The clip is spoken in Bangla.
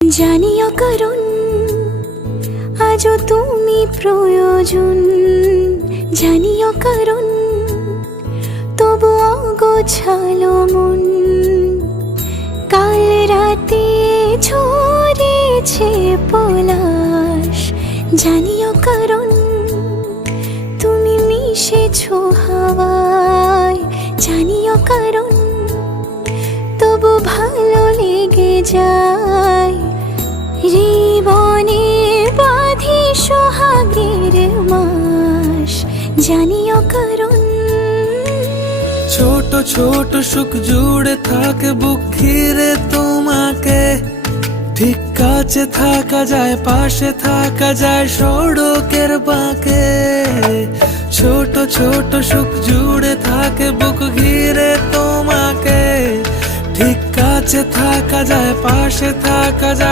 জানিও কারণ আজও তুমি প্রয়োজন, জানিও কারণ তবু অগোছালো মন। কাল রাতে ঝরেছে পলাশ, জানিও কারণ তুমি মিশেছো হাওয়ায়, জানিও কারণ তবু ভালো লেগে যায়। জীবনে বাঁধি সোহাগের মাস, জানিও কারণ ছোট ছোট সুখ জুড়ে থাকে বুক ঘিরে তোমাকে। ঠিক কাছে থাকা যায়, পাশে থাকা যায় সড়কের বাঁকে। ছোট ছোট সুখ জুড়ে থাকে বুক ঘিরে তোমাকে। ঠিক কাছে থাকা যায়, পাশে থাকা যায়।